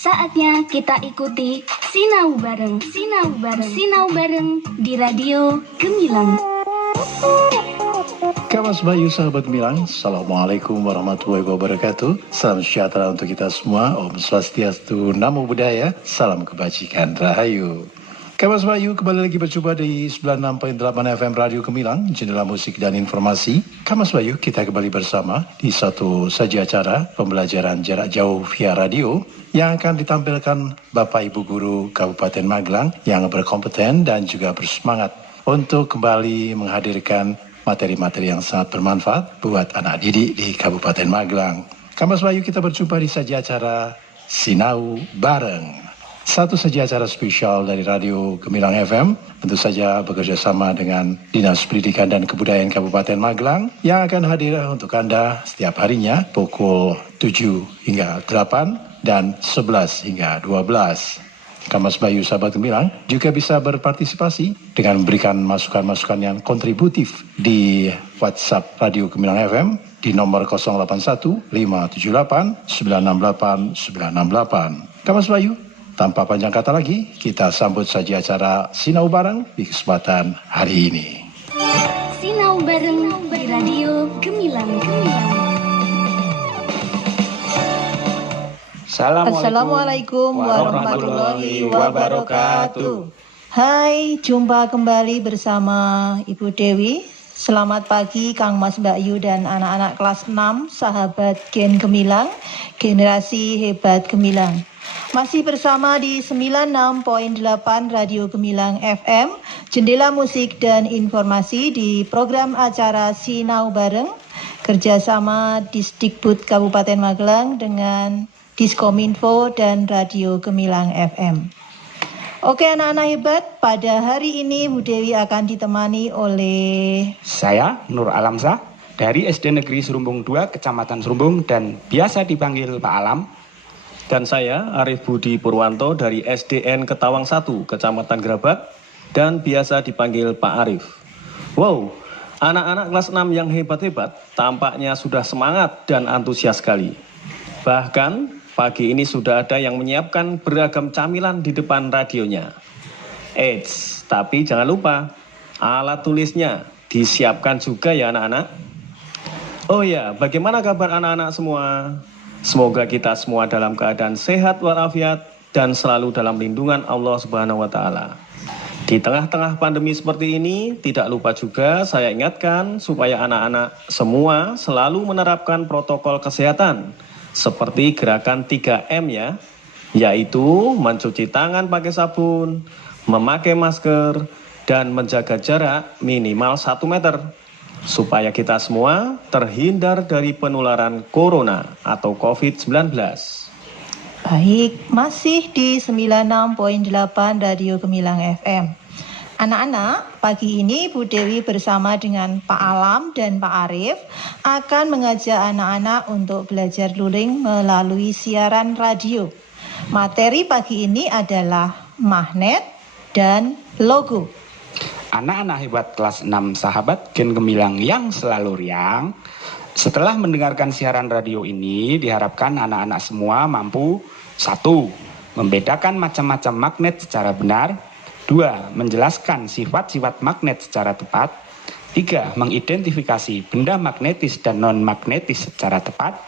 Saatnya kita ikuti Sinau Bareng, Sinau Bareng, Sinau Bareng di Radio Gemilang. Kamas Bayu sahabat Gemilang, Assalamualaikum warahmatullahi wabarakatuh. Salam sejahtera untuk kita semua. Om Swastiastu, Namo Buddhaya, salam kebajikan, Rahayu. Kamas Bayu kembali lagi berjumpa di 96.8 FM Radio Gemilang, jendela musik dan informasi. Kamas Bayu, kita kembali bersama di satu saja acara pembelajaran jarak jauh via radio yang akan ditampilkan Bapak Ibu Guru Kabupaten Magelang yang berkompeten dan juga bersemangat untuk kembali menghadirkan materi-materi yang sangat bermanfaat buat anak didik di Kabupaten Magelang. Kamas Bayu, kita berjumpa di saja acara Sinau Bareng. Satu saja acara spesial dari Radio Gemilang FM, tentu saja bekerja sama dengan Dinas Pendidikan dan Kebudayaan Kabupaten Magelang yang akan hadir untuk Anda setiap harinya pukul 7 hingga 8 dan 11 hingga 12. Kamas Bayu sahabat Gemilang juga bisa berpartisipasi dengan memberikan masukan-masukan yang kontributif di WhatsApp Radio Gemilang FM di nomor 081 578 968 968. Kamas Bayu, tanpa panjang kata lagi, kita sambut saja acara Sinau Bareng di kesempatan hari ini. Sinau Bareng di Radio Gemilang. Assalamualaikum warahmatullahi wabarakatuh. Hai, jumpa kembali bersama Ibu Dewi. Selamat pagi Kang Mas Mbak Yu dan anak-anak kelas 6, sahabat Gen Gemilang, generasi hebat Gemilang. Masih bersama di 96.8 Radio Gemilang FM, jendela musik dan informasi di program acara Sinau Bareng, kerjasama Disdikbud Kabupaten Magelang dengan Diskominfo dan Radio Gemilang FM. Oke anak-anak hebat, pada hari ini Bu Dewi akan ditemani oleh saya, Nur Alamsah, dari SD Negeri Serumbung 2, Kecamatan Serumbung, dan biasa dipanggil Pak Alam. Dan saya, Arif Budi Purwanto dari SDN Ketawang 1, Kecamatan Gerabak, dan biasa dipanggil Pak Arif. Wow, anak-anak kelas 6 yang hebat-hebat tampaknya sudah semangat dan antusias sekali. Bahkan, pagi ini sudah ada yang menyiapkan beragam camilan di depan radionya. Eits, tapi jangan lupa, alat tulisnya disiapkan juga ya anak-anak. Oh ya, bagaimana kabar anak-anak semua? Semoga kita semua dalam keadaan sehat walafiat dan selalu dalam lindungan Allah Subhanahu wa Ta'ala. Di tengah-tengah pandemi seperti ini, tidak lupa juga saya ingatkan supaya anak-anak semua selalu menerapkan protokol kesehatan seperti gerakan 3M ya, yaitu mencuci tangan pakai sabun, memakai masker, dan menjaga jarak minimal 1 meter. Supaya kita semua terhindar dari penularan corona atau COVID-19. Baik, masih di 96.8 Radio Gemilang FM. Anak-anak, pagi ini Bu Dewi bersama dengan Pak Alam dan Pak Arif akan mengajak anak-anak untuk belajar luring melalui siaran radio. Materi pagi ini adalah magnet dan logo. Anak-anak hebat kelas 6 sahabat Gen Gemilang yang selalu riang, setelah mendengarkan siaran radio ini diharapkan anak-anak semua mampu 1. Membedakan macam-macam magnet secara benar, 2. Menjelaskan sifat-sifat magnet secara tepat, 3. Mengidentifikasi benda magnetis dan non-magnetis secara tepat,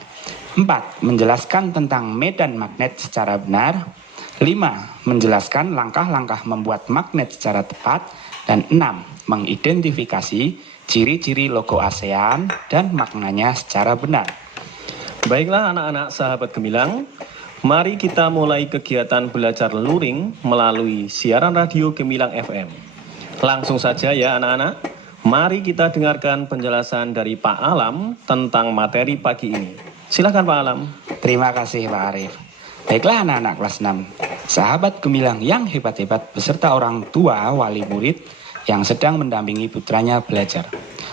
4. Menjelaskan tentang medan magnet secara benar, 5. Menjelaskan langkah-langkah membuat magnet secara tepat, dan 6. Mengidentifikasi ciri-ciri logo ASEAN dan maknanya secara benar. Baiklah anak-anak sahabat Gemilang, mari kita mulai kegiatan belajar luring melalui siaran radio Gemilang FM. Langsung saja ya anak-anak, mari kita dengarkan penjelasan dari Pak Alam tentang materi pagi ini. Silakan Pak Alam. Terima kasih Pak Arif. Baiklah anak-anak kelas 6, sahabat Gemilang yang hebat-hebat beserta orang tua wali murid yang sedang mendampingi putranya belajar.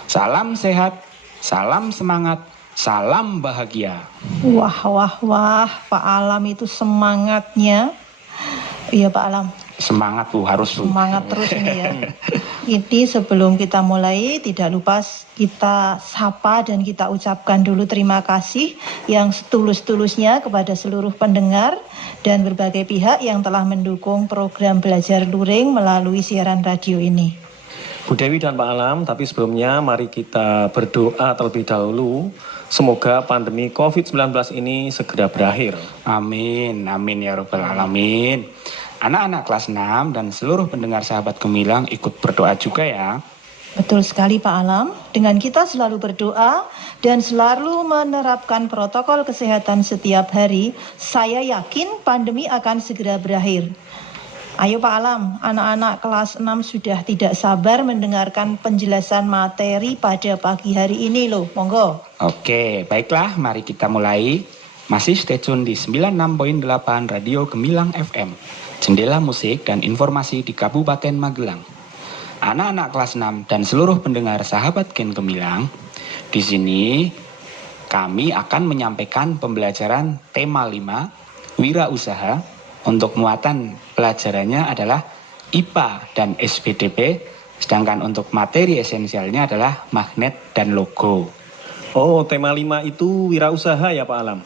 Salam sehat, salam semangat, salam bahagia. Wah, Pak Alam itu semangatnya. Iya Pak Alam. Semangat Bu, harus Bu. Semangat terus ini ya. Ini sebelum kita mulai, tidak lupa kita sapa dan kita ucapkan dulu terima kasih yang setulus-tulusnya kepada seluruh pendengar dan berbagai pihak yang telah mendukung program belajar luring melalui siaran radio ini. Bu Dewi dan Pak Alam, tapi sebelumnya mari kita berdoa terlebih dahulu. Semoga pandemi COVID-19 ini segera berakhir. Amin, amin ya Rabbal Alamin. Anak-anak kelas 6 dan seluruh pendengar sahabat Gemilang ikut berdoa juga ya. Betul sekali Pak Alam, dengan kita selalu berdoa dan selalu menerapkan protokol kesehatan setiap hari, saya yakin pandemi akan segera berakhir. Ayo Pak Alam, anak-anak kelas 6 sudah tidak sabar mendengarkan penjelasan materi pada pagi hari ini loh, monggo. Oke, baiklah mari kita mulai. Masih stay tune di 96.8 Radio Gemilang FM. Jendela musik dan informasi di Kabupaten Magelang. Anak-anak kelas 6 dan seluruh pendengar sahabat Gen Gemilang, di sini kami akan menyampaikan pembelajaran tema 5, wirausaha. Untuk muatan pelajarannya adalah IPA dan SPDP, sedangkan untuk materi esensialnya adalah magnet dan logo. Oh, tema 5 itu wirausaha ya Pak Alam.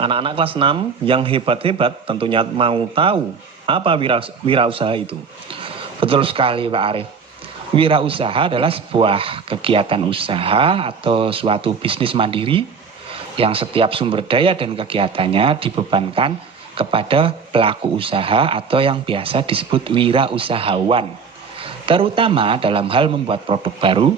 Anak-anak kelas 6 yang hebat-hebat tentunya mau tahu apa wirausaha itu. Betul sekali Pak Arif. Wirausaha adalah sebuah kegiatan usaha atau suatu bisnis mandiri yang setiap sumber daya dan kegiatannya dibebankan kepada pelaku usaha atau yang biasa disebut wirausahawan. Terutama dalam hal membuat produk baru,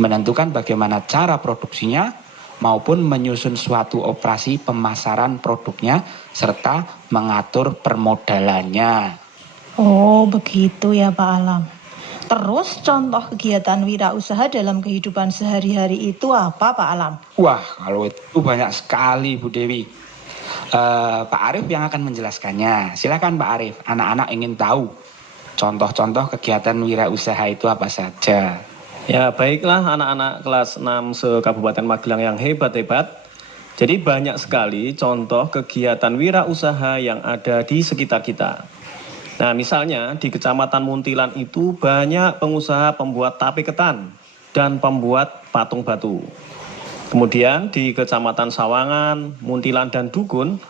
menentukan bagaimana cara produksinya, maupun menyusun suatu operasi pemasaran produknya, serta mengatur permodalannya. Oh begitu ya Pak Alam. Terus contoh kegiatan wirausaha dalam kehidupan sehari-hari itu apa Pak Alam? Wah, kalau itu banyak sekali Bu Dewi. Pak Arif yang akan menjelaskannya. Silakan Pak Arif, anak-anak ingin tahu contoh-contoh kegiatan wirausaha itu apa saja. Ya baiklah anak-anak kelas 6 se-Kabupaten Magelang yang hebat-hebat. Jadi banyak sekali contoh kegiatan wirausaha yang ada di sekitar kita. Nah misalnya di Kecamatan Muntilan itu banyak pengusaha pembuat tape ketan dan pembuat patung batu. Kemudian di Kecamatan Sawangan, Muntilan dan Dukun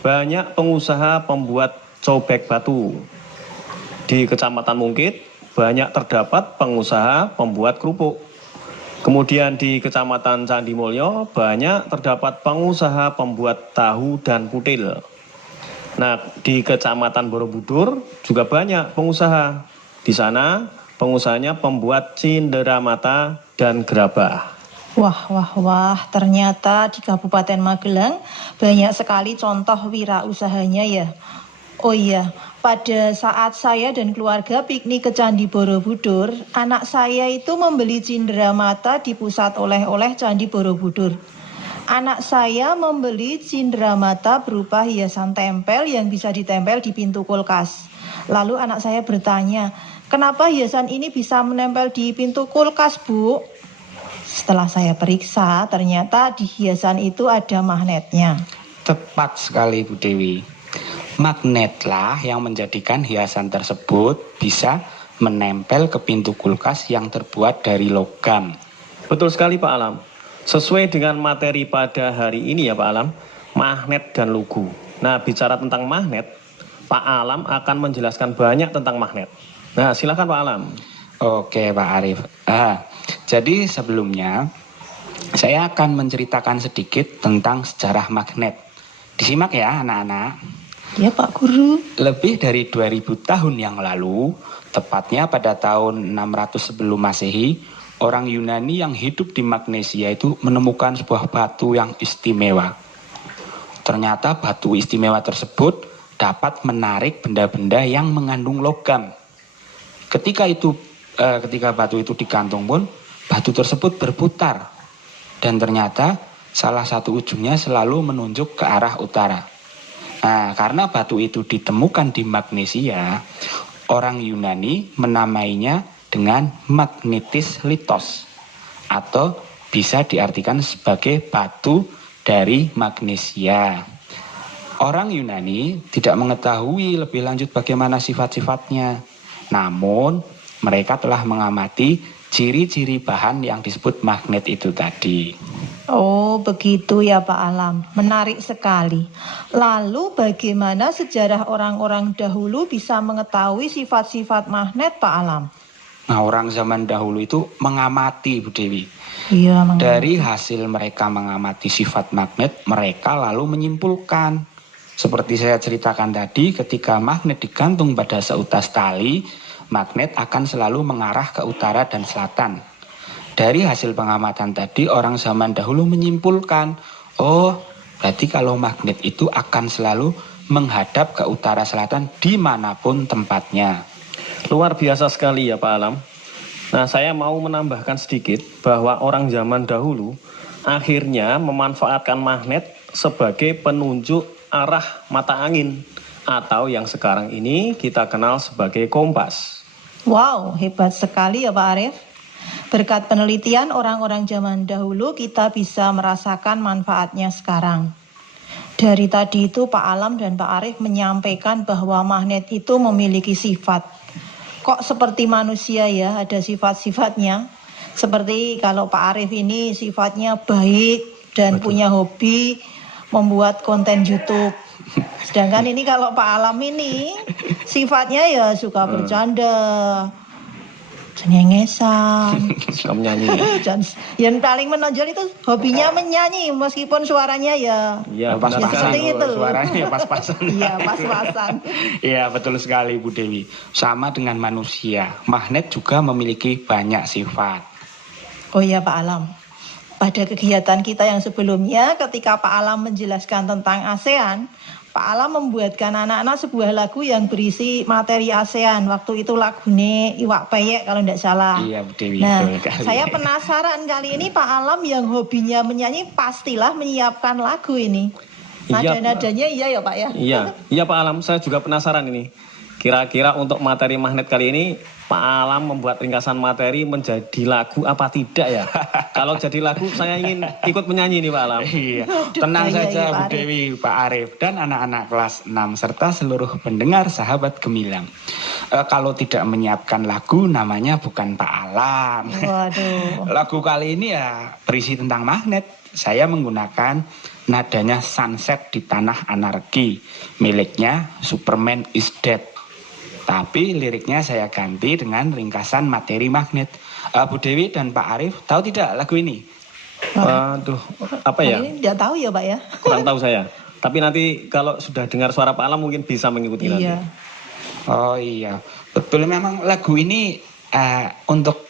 banyak pengusaha pembuat cobek batu. Di Kecamatan Mungkit banyak terdapat pengusaha pembuat kerupuk. Kemudian di Kecamatan Candimulyo banyak terdapat pengusaha pembuat tahu dan kutil. Nah, di Kecamatan Borobudur juga banyak pengusaha. Di sana pengusahanya pembuat cenderamata dan gerabah. Wah, ternyata di Kabupaten Magelang banyak sekali contoh wirausahanya ya. Oh iya, pada saat saya dan keluarga piknik ke Candi Borobudur, anak saya itu membeli cenderamata di pusat oleh-oleh Candi Borobudur. Anak saya membeli cenderamata berupa hiasan tempel yang bisa ditempel di pintu kulkas. Lalu anak saya bertanya, kenapa hiasan ini bisa menempel di pintu kulkas, Bu? Setelah saya periksa, ternyata di hiasan itu ada magnetnya. Tepat sekali Bu Dewi. Magnetlah yang menjadikan hiasan tersebut bisa menempel ke pintu kulkas yang terbuat dari logam. Betul sekali Pak Alam. Sesuai dengan materi pada hari ini ya Pak Alam, magnet dan logo. Nah bicara tentang magnet, Pak Alam akan menjelaskan banyak tentang magnet. Nah silakan Pak Alam. Oke Pak Arif. Jadi sebelumnya saya akan menceritakan sedikit tentang sejarah magnet. Disimak ya anak-anak. Ya Pak Guru. Lebih dari 2000 tahun yang lalu, tepatnya pada tahun 600 sebelum Masehi, orang Yunani yang hidup di Magnesia itu menemukan sebuah batu yang istimewa. Ternyata batu istimewa tersebut dapat menarik benda-benda yang mengandung logam. Ketika batu itu digantung pun, batu tersebut berputar. Dan ternyata salah satu ujungnya selalu menunjuk ke arah utara. Nah, karena batu itu ditemukan di Magnesia, orang Yunani menamainya dengan magnetis litos, atau bisa diartikan sebagai batu dari Magnesia. Orang Yunani tidak mengetahui lebih lanjut bagaimana sifat-sifatnya. Namun, mereka telah mengamati ciri-ciri bahan yang disebut magnet itu tadi. Oh, begitu ya Pak Alam. Menarik sekali. Lalu bagaimana sejarah orang-orang dahulu bisa mengetahui sifat-sifat magnet Pak Alam? Nah, orang zaman dahulu itu mengamati, Bu Dewi. Iya, Dari hasil mereka mengamati sifat magnet, mereka lalu menyimpulkan. Seperti saya ceritakan tadi, ketika magnet digantung pada seutas tali, magnet akan selalu mengarah ke utara dan selatan. Dari hasil pengamatan tadi, orang zaman dahulu menyimpulkan, oh, berarti kalau magnet itu akan selalu menghadap ke utara selatan dimanapun tempatnya. Luar biasa sekali ya Pak Alam. Nah, saya mau menambahkan sedikit bahwa orang zaman dahulu akhirnya memanfaatkan magnet sebagai penunjuk arah mata angin atau yang sekarang ini kita kenal sebagai kompas. Wow, hebat sekali ya Pak Arif. Berkat penelitian orang-orang zaman dahulu kita bisa merasakan manfaatnya sekarang. Dari tadi itu Pak Alam dan Pak Arif menyampaikan bahwa magnet itu memiliki sifat. Kok seperti manusia ya, ada sifat-sifatnya. Seperti kalau Pak Arif ini sifatnya baik dan punya hobi membuat konten YouTube. Sedangkan ini kalau Pak Alam ini sifatnya ya suka bercanda, cengengesan. Suka menyanyi. Yang paling menonjol itu hobinya menyanyi meskipun suaranya ya Iya, Pas-pasan, seperti itu. suaranya ya pas-pasan. Iya, pas-pasan. Iya, betul sekali Bu Dewi. Sama dengan manusia, magnet juga memiliki banyak sifat. Oh iya Pak Alam. Pada kegiatan kita yang sebelumnya ketika Pak Alam menjelaskan tentang ASEAN, Pak Alam membuatkan anak-anak sebuah lagu yang berisi materi ASEAN. Waktu itu lagunya Iwak Peyek kalau tidak salah. Iya Bu Dewi, Nah, betul sekali. saya penasaran kali ini Pak Alam yang hobinya menyanyi pastilah menyiapkan lagu ini. Iya, Nada-nadanya iya ya Pak ya? Iya Pak Alam, saya juga penasaran ini. Kira-kira untuk materi magnet kali ini Pak Alam membuat ringkasan materi menjadi lagu apa tidak ya? Kalau jadi lagu saya ingin ikut menyanyi nih Pak Alam. Iya, tenang Iya, saja iya, Bu Pak Arif. Dewi, Pak Arif dan anak-anak kelas 6 serta seluruh pendengar sahabat Gemilang. Kalau tidak menyiapkan lagu namanya bukan Pak Alam. Waduh. Lagu kali ini ya berisi tentang magnet. Saya menggunakan nadanya Sunset di Tanah Anarki miliknya Superman is Dead. Tapi liriknya saya ganti dengan ringkasan materi magnet. Bu Dewi dan Pak Arif tahu tidak lagu ini? Waduh, apa ya? Ini tidak tahu ya Pak ya? Kurang tahu saya. Tapi nanti kalau sudah dengar suara Pak Alam mungkin bisa mengikuti nanti. Iya. Oh iya, betul memang lagu ini untuk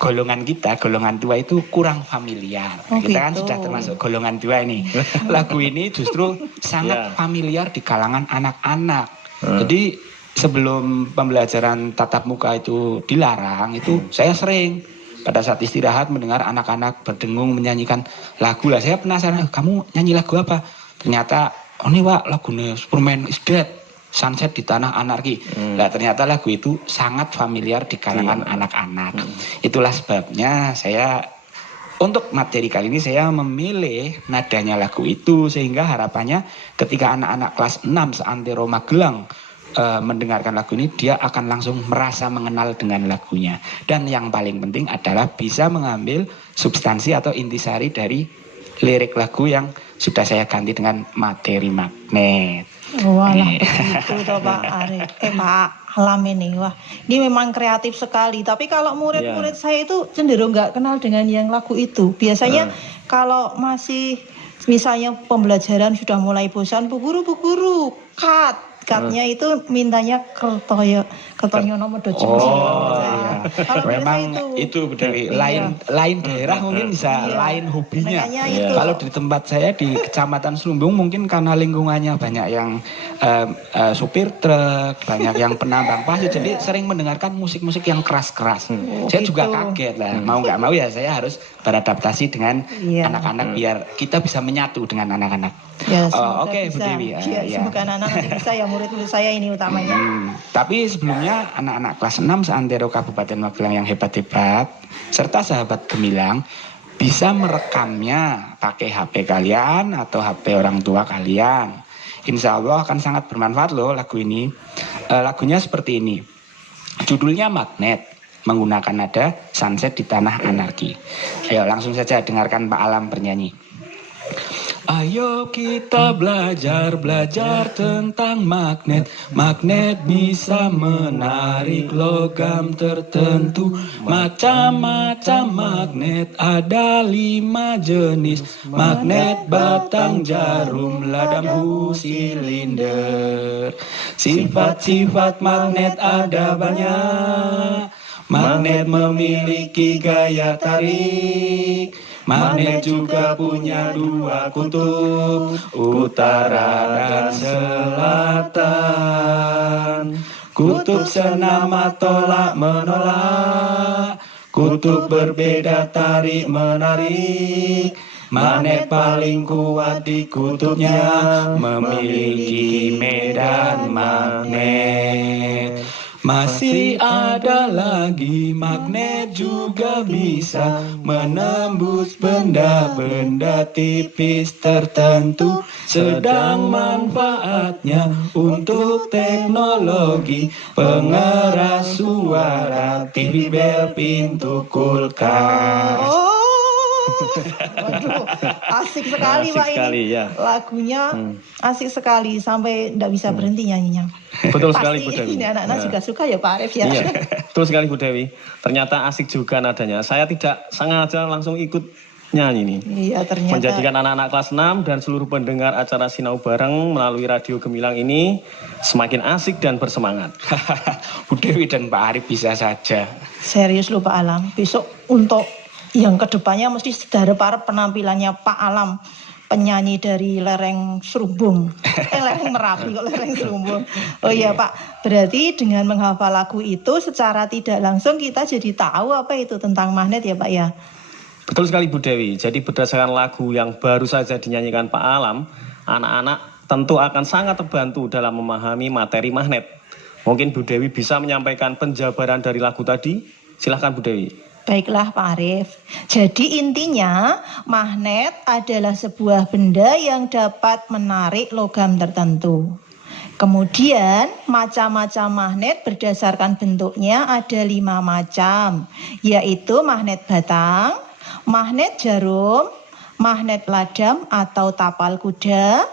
golongan kita, golongan tua itu kurang familiar. Oh, Kita kan gitu. sudah termasuk golongan tua ini. Lagu ini justru sangat Ya. familiar di kalangan anak-anak. Jadi sebelum pembelajaran tatap muka itu dilarang, itu saya sering pada saat istirahat mendengar anak-anak berdengung menyanyikan lagu lah. Saya penasaran, kamu nyanyi lagu apa? Ternyata, oh ini Wak, lagunya Superman is Dead, Sunset di Tanah Anarki. Nah, ternyata lagu itu sangat familiar di kalangan anak-anak. Itulah sebabnya saya untuk materi kali ini saya memilih nadanya lagu itu sehingga harapannya ketika anak-anak kelas 6 seantero Magelang mendengarkan lagu ini dia akan langsung merasa mengenal dengan lagunya. Dan yang paling penting adalah bisa mengambil substansi atau intisari dari lirik lagu yang sudah saya ganti dengan materi magnet. Walah begitu toh Pak Arif. Pak Alam ini. Wah, ini memang kreatif sekali. Tapi kalau murid-murid saya itu cenderung nggak kenal dengan yang lagu itu. Biasanya kalau masih misalnya pembelajaran sudah mulai bosan, bu guru, katnya itu mintanya kertoyo nomor dojo. Oh iya. Kalau Memang itu Bu Dewi, lain daerah mungkin bisa lain hobinya. Makanya itu. Kalau di tempat saya di Kecamatan Slumbung mungkin karena lingkungannya banyak yang supir truk, banyak yang penambang pasir, jadi sering mendengarkan musik-musik yang keras-keras. Saya juga kaget lah, mau nggak mau ya saya harus beradaptasi dengan anak-anak biar kita bisa menyatu dengan anak-anak. Ya, Oke, Bu Dewi. Semoga anak-anak bisa ya murid-murid saya ini utamanya. Tapi sebelumnya anak-anak kelas 6 seantero Kabupaten Magelang yang hebat-hebat serta sahabat Gemilang bisa merekamnya pakai HP kalian atau HP orang tua kalian. Insya Allah akan sangat bermanfaat loh lagu ini. Lagunya seperti ini. Judulnya Magnet. menggunakan nada Sunset di Tanah Anarki. Ayo langsung saja dengarkan Pak Alam bernyanyi. Ayo kita belajar tentang magnet. Magnet bisa menarik logam tertentu. Macam-macam magnet ada 5 jenis. Magnet batang jarum, ladamhu silinder. Sifat-sifat magnet ada banyak. Magnet memiliki gaya tarik. Magnet juga punya 2 kutub, utara dan selatan. Kutub senama tolak menolak, kutub berbeda tarik menarik. Magnet paling kuat di kutubnya, memiliki medan magnet. Masih ada lagi, magnet juga bisa menembus benda-benda tipis tertentu. Sedang manfaatnya untuk teknologi, pengeras suara, TV bel, pintu kulkas. Waduh, asik sekali Pak sekali, ini. ya. Lagunya asik sekali sampai tidak bisa berhenti nyanyinya. Betul sekali Bu Dewi. Ini anak-anak juga suka ya Pak Arif ya. Iya, betul sekali Bu Dewi. Ternyata asik juga nadanya. Saya tidak sengaja langsung ikut nyanyi nih. Iya ternyata. Menjadikan anak-anak kelas 6 dan seluruh pendengar acara Sinau Bareng melalui Radio Gemilang ini semakin asik dan bersemangat. Bu Dewi dan Pak Arif bisa saja. Serius loh Pak Alam. Besok untuk yang kedepannya mesti sedara para penampilannya Pak Alam, penyanyi dari lereng Serumbung, lereng Merapi kok lereng Serumbung. Oh iya Pak, berarti dengan menghafal lagu itu secara tidak langsung kita jadi tahu apa itu tentang magnet ya Pak ya. Betul sekali Bu Dewi. Jadi berdasarkan lagu yang baru saja dinyanyikan Pak Alam, anak-anak tentu akan sangat terbantu dalam memahami materi magnet. Mungkin Bu Dewi bisa menyampaikan penjabaran dari lagu tadi. Silahkan Bu Dewi. Baiklah Pak Arif. Jadi intinya magnet adalah sebuah benda yang dapat menarik logam tertentu. Kemudian macam-macam magnet berdasarkan bentuknya ada 5 macam, yaitu magnet batang, magnet jarum, magnet ladam atau tapal kuda,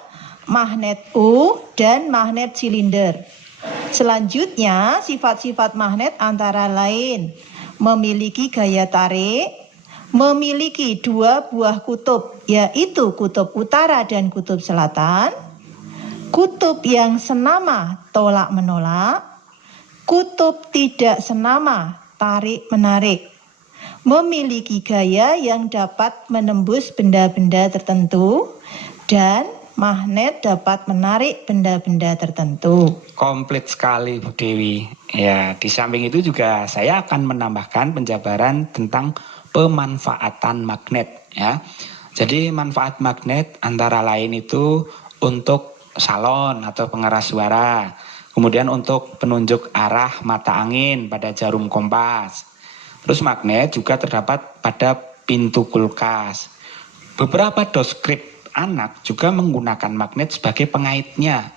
magnet U, dan magnet silinder. Selanjutnya sifat-sifat magnet antara lain memiliki gaya tarik, memiliki 2 buah kutub, yaitu kutub utara dan kutub selatan, kutub yang senama tolak-menolak, kutub tidak senama tarik-menarik, memiliki gaya yang dapat menembus benda-benda tertentu, dan magnet dapat menarik benda-benda tertentu. Komplit sekali Bu Dewi. Ya, di samping itu juga saya akan menambahkan penjabaran tentang pemanfaatan magnet ya. Jadi manfaat magnet antara lain itu untuk salon atau pengeras suara. Kemudian untuk penunjuk arah mata angin pada jarum kompas. Terus magnet juga terdapat pada pintu kulkas. Beberapa doskrip anak juga menggunakan magnet sebagai pengaitnya.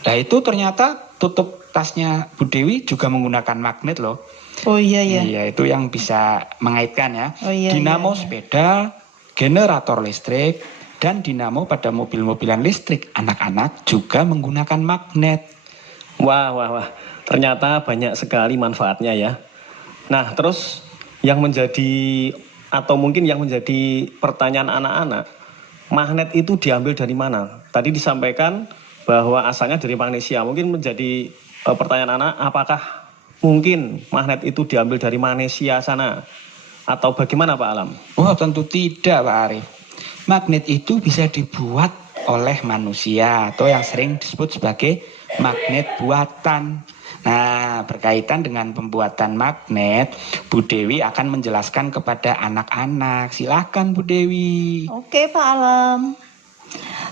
Nah itu ternyata tutup tasnya Bu Dewi juga menggunakan magnet loh. Oh iya ya. Iya itu yang bisa mengaitkan ya. Oh, iya, dinamo iya. sepeda, generator listrik, dan dinamo pada mobil-mobilan listrik anak-anak juga menggunakan magnet. Wah. Ternyata banyak sekali manfaatnya ya. Nah, terus yang menjadi atau mungkin yang menjadi pertanyaan anak-anak, magnet itu diambil dari mana? Tadi disampaikan bahwa asalnya dari magnesia. Mungkin menjadi pertanyaan anak, apakah mungkin magnet itu diambil dari magnesia sana? Atau bagaimana Pak Alam? Oh tentu tidak Pak Arif. Magnet itu bisa dibuat oleh manusia atau yang sering disebut sebagai magnet buatan. Nah, berkaitan dengan pembuatan magnet, Bu Dewi akan menjelaskan kepada anak-anak. Silakan Bu Dewi. Oke Pak Alam.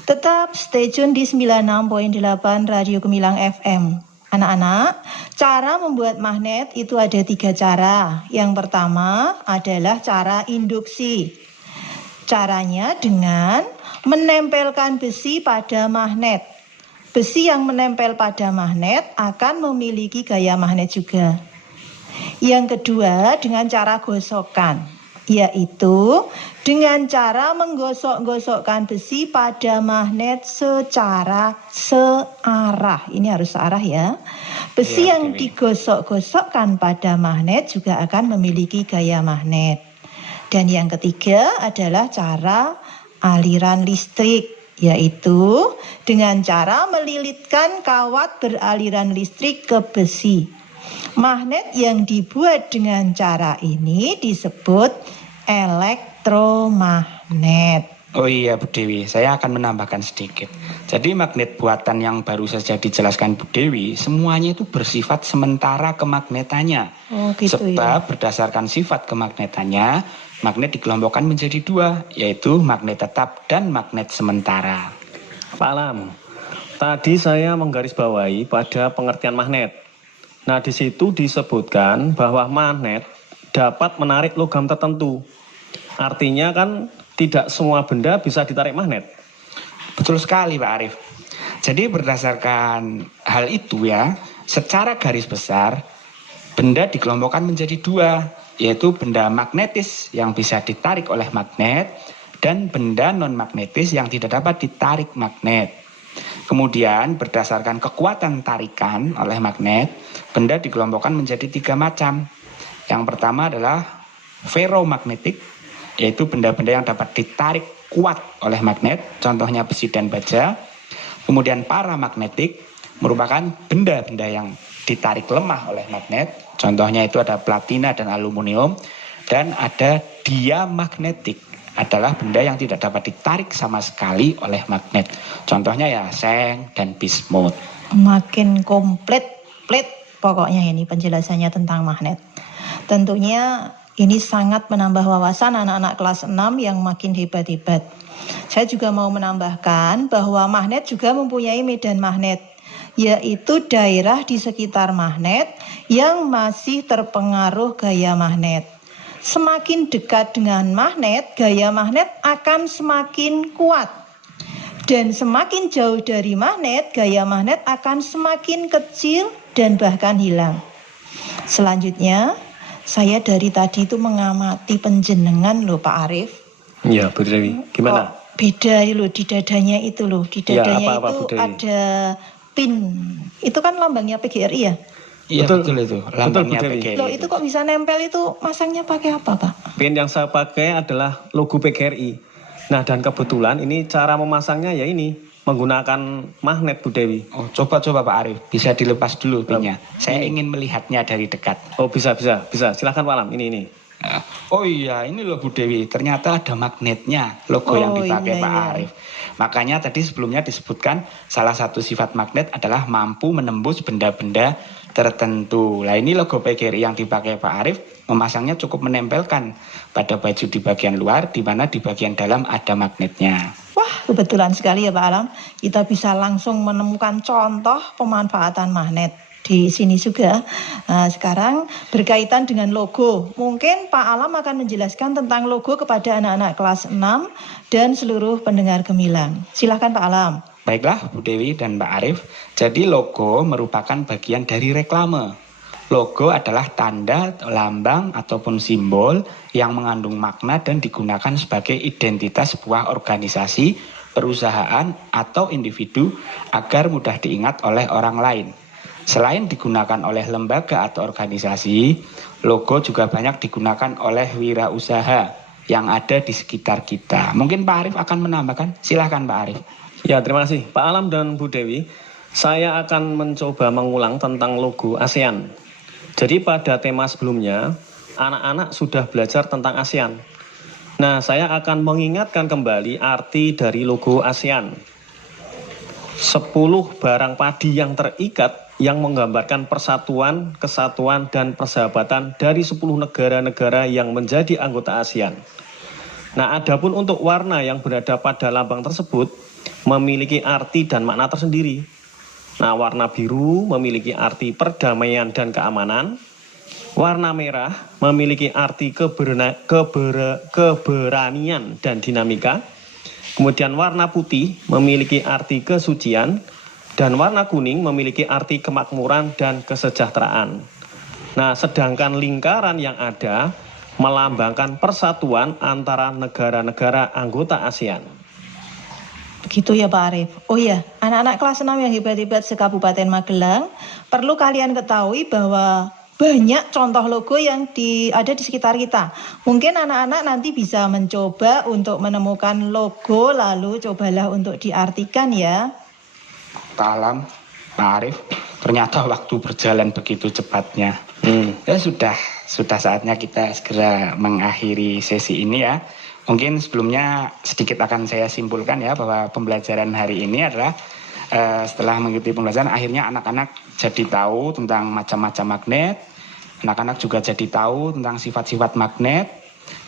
Tetap stay tune di 96.8 Radio Gemilang FM. Anak-anak, cara membuat magnet itu ada 3 cara. Yang pertama adalah cara induksi. Caranya dengan menempelkan besi pada magnet. Besi yang menempel pada magnet akan memiliki gaya magnet juga. Yang kedua dengan cara gosokan, yaitu dengan cara menggosok-gosokkan besi pada magnet secara searah. Ini harus searah ya. Besi yang digosok-gosokkan pada magnet juga akan memiliki gaya magnet. Dan yang ketiga adalah cara aliran listrik, yaitu dengan cara melilitkan kawat beraliran listrik ke besi. Magnet yang dibuat dengan cara ini disebut elektromagnet. Oh iya Bu Dewi, saya akan menambahkan sedikit. Jadi magnet buatan yang baru saja dijelaskan Bu Dewi, semuanya itu bersifat sementara kemagnetannya. Oh gitu Sebab ya. berdasarkan sifat kemagnetannya, magnet dikelompokkan menjadi dua, yaitu magnet tetap dan magnet sementara. Pak Alam, tadi saya menggarisbawahi pada pengertian magnet. Nah, di situ disebutkan bahwa magnet dapat menarik logam tertentu. Artinya kan tidak semua benda bisa ditarik magnet. Betul sekali Pak Arif. Jadi berdasarkan hal itu ya, secara garis besar, benda dikelompokkan menjadi dua, yaitu benda magnetis yang bisa ditarik oleh magnet dan benda non-magnetis yang tidak dapat ditarik magnet. Kemudian berdasarkan kekuatan tarikan oleh magnet, benda dikelompokkan menjadi tiga macam. Yang pertama adalah ferromagnetik, yaitu benda-benda yang dapat ditarik kuat oleh magnet, contohnya besi dan baja. Kemudian paramagnetik merupakan benda-benda yang ditarik lemah oleh magnet, contohnya itu ada platina dan aluminium. Dan ada diamagnetik, adalah benda yang tidak dapat ditarik sama sekali oleh magnet, contohnya ya seng dan bismut. Makin komplit pokoknya ini penjelasannya tentang magnet. Tentunya ini sangat menambah wawasan anak-anak kelas 6 yang makin hebat-hebat. Saya juga mau menambahkan bahwa magnet juga mempunyai medan magnet, yaitu daerah di sekitar magnet yang masih terpengaruh gaya magnet. Semakin dekat dengan magnet, gaya magnet akan semakin kuat. Dan semakin jauh dari magnet, gaya magnet akan semakin kecil dan bahkan hilang. Selanjutnya, saya dari tadi itu mengamati penjenengan loh Pak Arif. Iya, Bu Dewi. Gimana? Kok beda loh di dadanya itu loh. Di dadanya apa, itu Bu Dewi? ada pin. Itu kan lambangnya PGRI ya? Iya betul itu, Bu lambangnya Dewi. PGRI. Loh itu kok bisa nempel itu masangnya pakai apa Pak? Pin yang saya pakai adalah logo PGRI. Nah, dan kebetulan ini cara memasangnya ya ini menggunakan magnet Bu Dewi. Oh, coba Pak Arif, bisa dilepas dulu pinnya. Saya ingin melihatnya dari dekat. Oh, bisa. Silakan Pak Alam, ini. Oh iya, ini loh Bu Dewi, ternyata ada magnetnya, logo yang dipakai Pak Arif. Makanya tadi sebelumnya disebutkan salah satu sifat magnet adalah mampu menembus benda-benda tertentu. Nah ini logo PGRI yang dipakai Pak Arif, memasangnya cukup menempelkan pada baju di bagian luar, di mana di bagian dalam ada magnetnya. Wah, kebetulan sekali ya Pak Alam. Kita bisa langsung menemukan contoh pemanfaatan magnet di sini juga. Nah, sekarang berkaitan dengan logo. Mungkin Pak Alam akan menjelaskan tentang logo kepada anak-anak kelas 6 dan seluruh pendengar Gemilang. Silakan Pak Alam. Baiklah Bu Dewi dan Pak Arif, jadi logo merupakan bagian dari reklame. Logo adalah tanda, lambang, ataupun simbol yang mengandung makna dan digunakan sebagai identitas sebuah organisasi, perusahaan, atau individu agar mudah diingat oleh orang lain. Selain digunakan oleh lembaga atau organisasi, logo juga banyak digunakan oleh wirausaha yang ada di sekitar kita. Mungkin Pak Arif akan menambahkan, silahkan Pak Arif. Ya, terima kasih Pak Alam dan Bu Dewi. Saya akan mencoba mengulang tentang logo ASEAN. Jadi pada tema sebelumnya, anak-anak sudah belajar tentang ASEAN. Nah, saya akan mengingatkan kembali arti dari logo ASEAN. 10 barang padi yang terikat yang menggambarkan persatuan, kesatuan, dan persahabatan dari 10 negara-negara yang menjadi anggota ASEAN. Nah, adapun untuk warna yang berada pada lambang tersebut memiliki arti dan makna tersendiri. Nah, warna biru memiliki arti perdamaian dan keamanan. Warna merah memiliki arti keberanian dan dinamika. Kemudian warna putih memiliki arti kesucian. Dan warna kuning memiliki arti kemakmuran dan kesejahteraan. Nah, sedangkan lingkaran yang ada melambangkan persatuan antara negara-negara anggota ASEAN. Begitu ya Pak Arief. Oh ya, anak-anak kelas 6 yang hebat-hebat se-Kabupaten Magelang, perlu kalian ketahui bahwa banyak contoh logo yang ada di sekitar kita. Mungkin anak-anak nanti bisa mencoba untuk menemukan logo, lalu cobalah untuk diartikan ya. Pak Alam, Pak Arief, ternyata waktu berjalan begitu cepatnya. Ya sudah saatnya kita segera mengakhiri sesi ini ya. Mungkin sebelumnya sedikit akan saya simpulkan ya bahwa pembelajaran hari ini adalah setelah mengikuti pembelajaran akhirnya anak-anak jadi tahu tentang macam-macam magnet. Anak-anak juga jadi tahu tentang sifat-sifat magnet.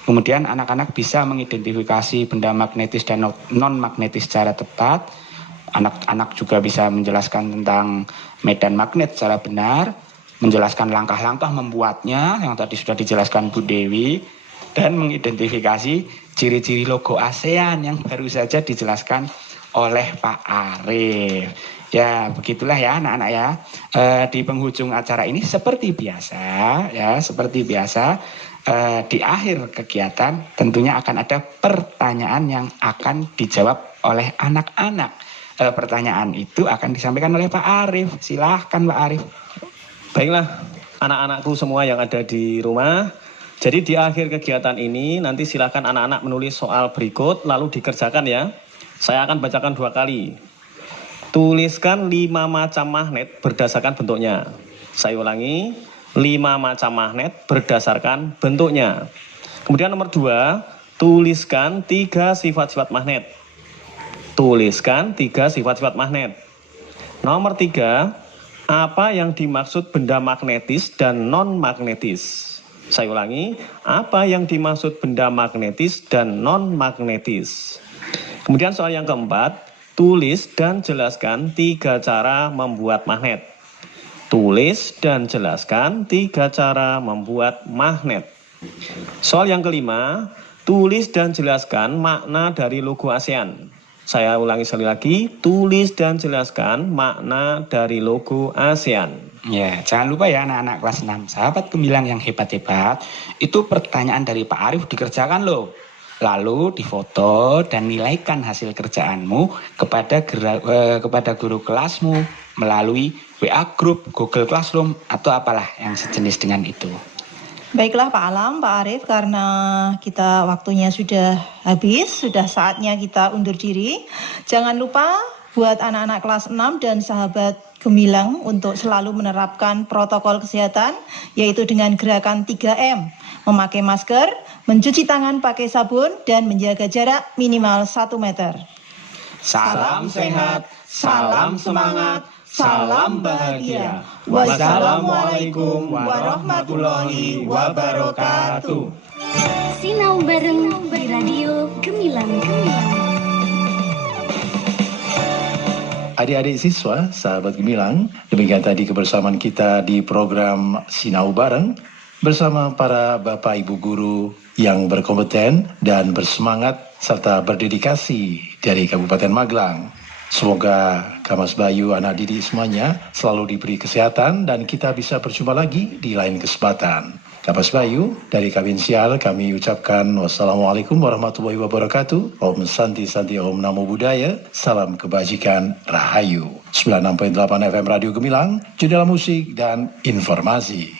Kemudian anak-anak bisa mengidentifikasi benda magnetis dan non-magnetis secara tepat. Anak-anak juga bisa menjelaskan tentang medan magnet secara benar, menjelaskan langkah-langkah membuatnya yang tadi sudah dijelaskan Bu Dewi, dan mengidentifikasi ciri-ciri logo ASEAN yang baru saja dijelaskan oleh Pak Arief. Ya, begitulah ya anak-anak ya. Di penghujung acara ini seperti biasa di akhir kegiatan tentunya akan ada pertanyaan yang akan dijawab oleh anak-anak. Pertanyaan itu akan disampaikan oleh Pak Arief. Silahkan Pak Arief. Baiklah, anak-anakku semua yang ada di rumah. Jadi di akhir kegiatan ini nanti silakan anak-anak menulis soal berikut lalu dikerjakan ya. Saya akan bacakan 2 kali. Tuliskan 5 macam magnet berdasarkan bentuknya. Saya ulangi, 5 macam magnet berdasarkan bentuknya. Kemudian nomor 2, tuliskan 3 sifat-sifat magnet. Tuliskan 3 sifat-sifat magnet. Nomor 3, apa yang dimaksud benda magnetis dan non-magnetis? Saya ulangi, apa yang dimaksud benda magnetis dan non-magnetis? Kemudian soal yang keempat, tulis dan jelaskan 3 cara membuat magnet. Tulis dan jelaskan 3 cara membuat magnet. Soal yang kelima, tulis dan jelaskan makna dari logo ASEAN. Saya ulangi sekali lagi, tulis dan jelaskan makna dari logo ASEAN. Ya, jangan lupa ya anak-anak kelas 6, sahabat gemilang yang hebat-hebat, itu pertanyaan dari Pak Arief dikerjakan loh. Lalu difoto dan nilaikan hasil kerjaanmu kepada guru kelasmu melalui WA Group, Google Classroom, atau apalah yang sejenis dengan itu. Baiklah Pak Alam, Pak Arief, karena kita waktunya sudah habis, sudah saatnya kita undur diri. Jangan lupa buat anak-anak kelas 6 dan sahabat gemilang untuk selalu menerapkan protokol kesehatan, yaitu dengan gerakan 3M, memakai masker, mencuci tangan pakai sabun, dan menjaga jarak minimal 1 meter. Salam sehat, salam semangat, salam bahagia. Wassalamualaikum warahmatullahi wabarakatuh. Sinau bareng di Radio Gemilang. Adik-adik siswa, sahabat gemilang, demikian tadi kebersamaan kita di program Sinau Bareng bersama para Bapak Ibu Guru yang berkompeten dan bersemangat serta berdedikasi dari Kabupaten Magelang. Semoga Kamas Bayu, anak didik semuanya selalu diberi kesehatan dan kita bisa berjumpa lagi di lain kesempatan. Kamas Bayu, dari Kabinsial kami ucapkan wassalamualaikum warahmatullahi wabarakatuh. Om Santi Santi Om Namo Buddhaya. Salam kebajikan Rahayu. 96.8 FM Radio Gemilang, jendela musik dan informasi.